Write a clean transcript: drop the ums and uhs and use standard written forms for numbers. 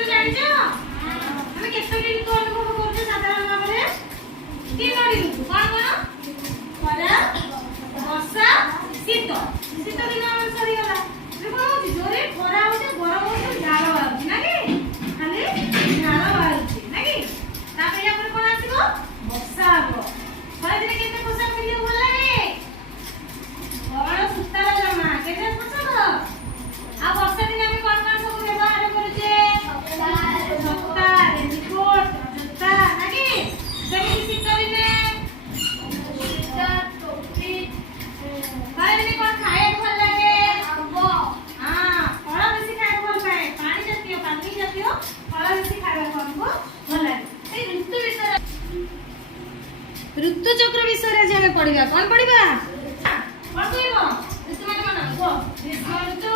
ବିଷୟରେ ଜାଣିଛ? ଆମେ କେତୋଟି ଋତୁ ଅନୁଭବ କରୁଛେ ସାଧାରଣ ଭାବରେ? ତିନୋଟି ଋତୁ। କଣ କଣ? ଖରା, ବର୍ଷା, ଶୀତ। ଶୀତ ଦିନ ଆମର ସରିଗଲା। ଏବେ କଣ ହଉଛି? ଜୋରେ ଖରା ହଉଛି, ଗରମ ହଉଛି, ଝାଳ ବାହାରୁଛି ନା କି? ଖାଲି ଝାଳ ବାହାରୁଛି ନା କି? ତାପରେ ୟା ପରେ କଣ ଆସିବ? ବର୍ଷା ହବ। ଖରାଦିନେ କେତେ ପୋଷାକ ପିନ୍ଧିବାକୁ ଭଲ ଲାଗେ? ବଡ ସୂତାର ଜାମା। କେତେ ପୋଷାକ? ଆଉ ବର୍ଷା ଦିନେ ଆମେ କଣ କଣ ସବୁ ବ୍ୟବହାର କରୁଛେ? ଛତା, ରେନିକୋଟ, ଜୋତା ନା କି? ସେମିତି ଶୀତ ଦିନେ ଟୋପି। ଖରାଦିନେ କଣ ଖାଇବାକୁ ଭଲ ଲାଗେ? ଆମ୍ବ। ହଁ, ଫଳ ବେଶୀ ଖାଇବାକୁ ଭଲ ପାଏ। ପାଣି ଜାତୀୟ ଫଳ ବେଶୀ ଖାଇବାକୁ ଆମକୁ ଭଲ ଲାଗେ। ସେଇ ଋତୁ ବିଷୟରେ, ଋତୁ ଚକ୍ର ବିଷୟରେ ଆଜି ଆମେ ପଢିବା। କଣ ପଢିବା? କଣ କହିବ? ଋତୁ ମାନେ କଣ? ଗ୍ରୀଷ୍ମ ଋତୁ,